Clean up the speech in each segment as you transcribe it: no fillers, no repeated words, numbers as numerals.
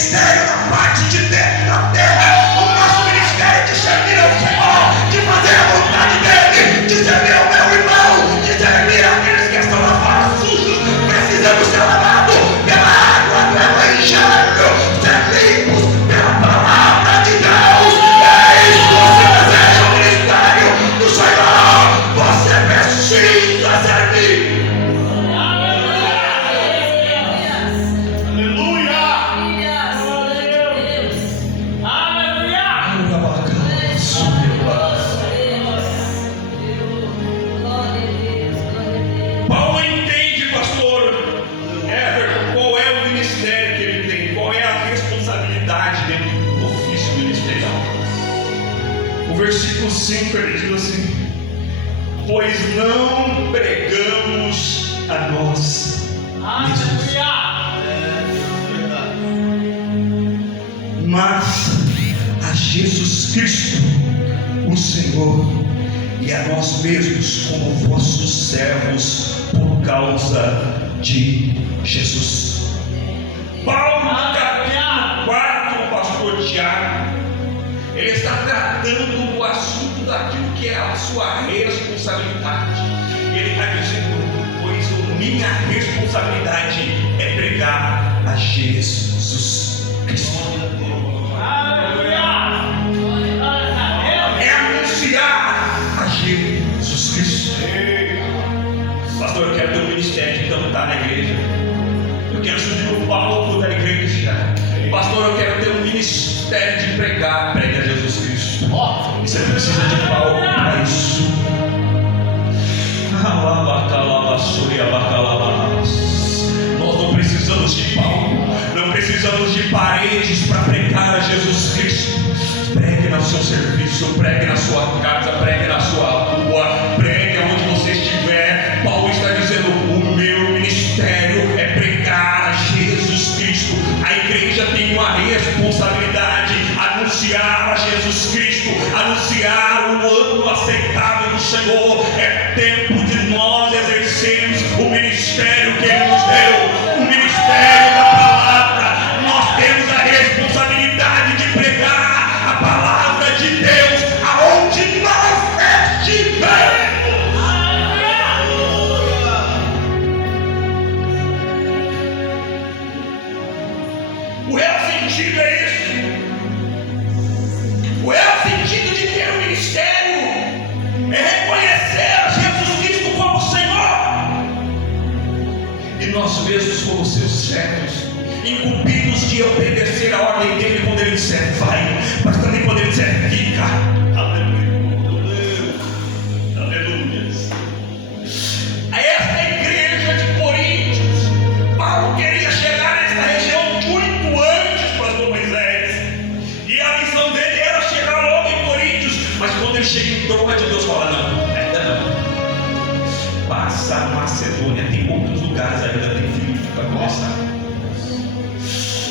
ministério da parte de Deus na terra. O nosso ministério é de servir ao Senhor, de fazer a vontade dele, de servir ao meu irmão, de servir aqueles que estão lá fora sujos. Precisamos ser lavados pela água do Evangelho, ser limpos pela palavra de Deus. É isso que você deseja, o ministério do Senhor. Você precisa servir. Versículo 5 ele diz assim: pois não pregamos a nós mesmos, mas a Jesus Cristo, o Senhor, e a nós mesmos como vossos servos por causa de Jesus. Paulo, no capítulo 4, o pastor Tiago, ele está tratando do assunto daquilo que é a sua responsabilidade. Ele está dizendo: pois a minha responsabilidade é pregar a Jesus Cristo. É anunciar a Jesus Cristo. Pastor, eu quero ter um ministério de cantar na igreja. Eu quero subir no palco da igreja. Pastor, eu quero ter um ministério de pregar. Pregue a Jesus Cristo. Você precisa de palco para isso. Nós não precisamos de palco, não precisamos de paredes para pregar a Jesus Cristo. Pregue no seu serviço, pregue na sua casa, pregue na sua rua, pregue aonde você estiver. Paulo está dizendo: o meu ministério é pregar a Jesus Cristo. A igreja tem uma responsabilidade: anunciar a Jesus Cristo, anunciar o ano aceitável do Senhor. É tempo de nós exercermos o ministério que Ele nos deu, o ministério da palavra. Nós temos a responsabilidade de pregar a palavra de Deus aonde nós estivermos. O real sentido é isso. O real sentido de ter um ministério é reconhecer a Jesus Cristo como Senhor, e nós mesmos como seus servos, incumbidos de obedecer a ordem dele quando ele disser vai, mas também quando ele disser fica. Aleluia. Aleluia. A esta igreja de Coríntios, Paulo queria chegar nesta região muito antes, pastor Moisés, e a missão dele era chegar logo em Coríntios. Mas quando ele chega em Troade, Deus fala: não, ainda não. Passa a Macedônia, tem outros lugares ainda, tem Filipe para começar.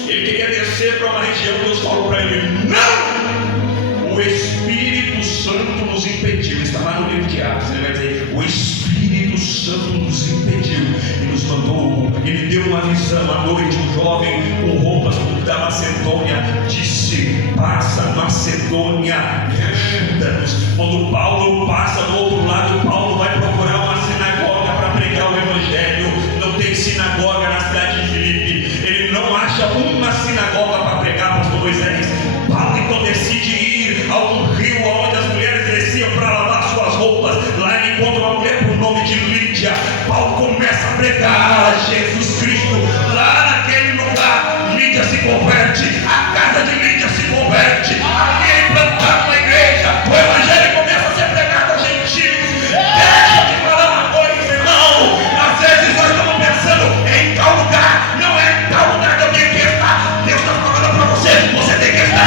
Ele queria descer para uma região, Deus falou para ele: não! O Espírito Santo nos impediu. Está lá no livro de Atos, ele vai dizer: o Espírito Santo nos impediu e nos mandou. Ele deu uma visão à noite. Um jovem com roupas da Macedônia disse: passa Macedônia, me ajuda-nos. Quando Paulo passa do outro lado, Paulo vai procurar uma sinagoga para pregar o Evangelho. Não tem sinagoga na cidade de Filipe. Ele não acha uma sinagoga para pregar, pastor Moisés. Paulo então decide ir a um rio onde as mulheres desciam para lavar suas roupas. Lá ele encontra uma mulher por nome de Lídia. Paulo começa a pregar a Jesus Cristo. Lá naquele lugar, Lídia se converte, a casa de Lídia se converte. Ali é implantado na igreja, o Evangelho começa a ser pregado aos gentios. Deixa de falar uma coisa, irmão. Às vezes nós estamos pensando em tal lugar. Não é em tal lugar que eu tenho que estar. Deus está falando para você: você tem que estar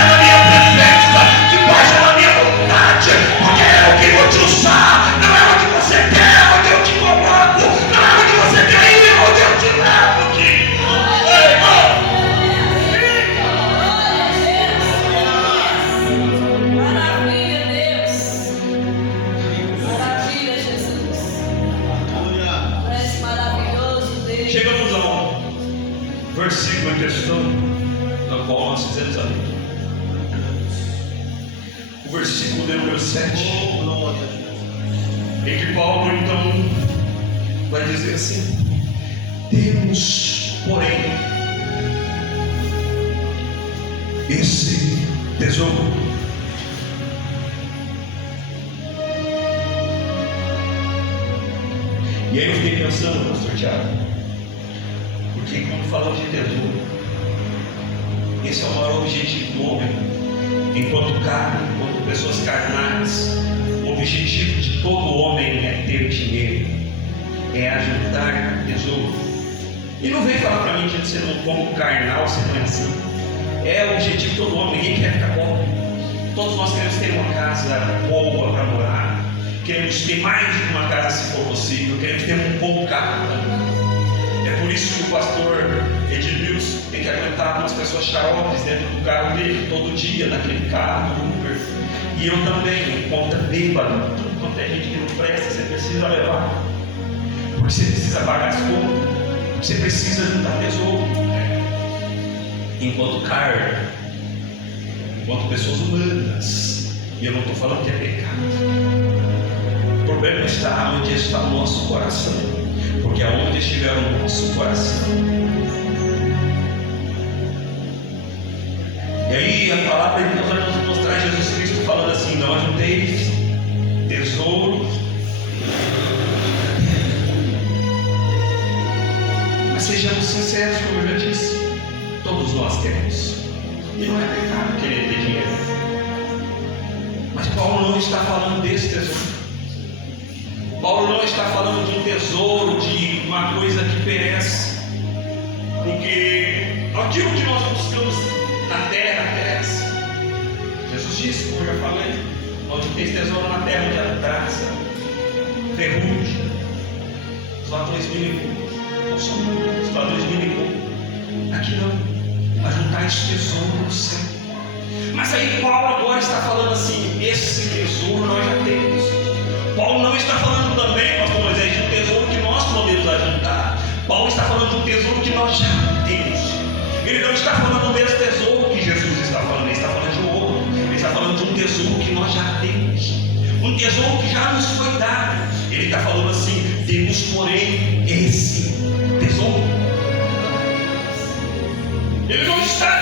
na qual nós fizemos a leitura. O versículo de número 7, em que Paulo então vai dizer assim: temos, porém, esse tesouro. E aí eu fiquei pensando, pastor Tiago, porque quando falamos de tesouro, esse é o maior objetivo do homem, enquanto carne, enquanto pessoas carnais. O objetivo de todo homem é ter dinheiro, é ajuntar tesouro. E não vem falar para mim que você não como carnal, você não é assim. É o objetivo de todo homem, ninguém quer ficar pobre. Todos nós queremos ter uma casa boa para morar, queremos ter mais de uma casa se for possível, queremos ter um bom carro também. É por isso que o pastor Edilson tem que aguentar algumas pessoas xaropes dentro do carro dele, todo dia, naquele carro, no Uber. E eu também, enquanto bêbado, tudo quanto é gente que não presta, você precisa levar. Porque você precisa pagar as contas, você precisa juntar tesouro. Enquanto carne, enquanto pessoas humanas. E eu não estou falando que é pecado. O problema está onde está o nosso coração. Porque aonde estiver o nosso coração. E aí a palavra de Deus vai nos mostrar Jesus Cristo falando assim: não ajunteis tesouro. Mas sejamos sinceros, como eu já disse, todos nós queremos. E não é pecado querer ter dinheiro. Mas Paulo não está falando desse tesouro. Paulo não está falando de um tesouro, de uma coisa que perece. Porque aquilo que nós buscamos na terra perece. Jesus disse, como eu já falei, onde tem tesouro na terra, onde há traça, ferrugem, os ladrões minicum. Não são os ladrões minicum. Aqui não. Ajuntar esse tesouro no céu. Mas aí Paulo agora está falando assim: esse tesouro nós já temos. Paulo não está falando também, pastor Moisés, de um tesouro que nós podemos ajuntar. Paulo está falando de um tesouro que nós já temos. Ele não está falando do mesmo tesouro que Jesus está falando, ele está falando de outro. Ele está falando de um tesouro que nós já temos, um tesouro que já nos foi dado. Ele está falando assim: temos, porém, esse tesouro. Ele não está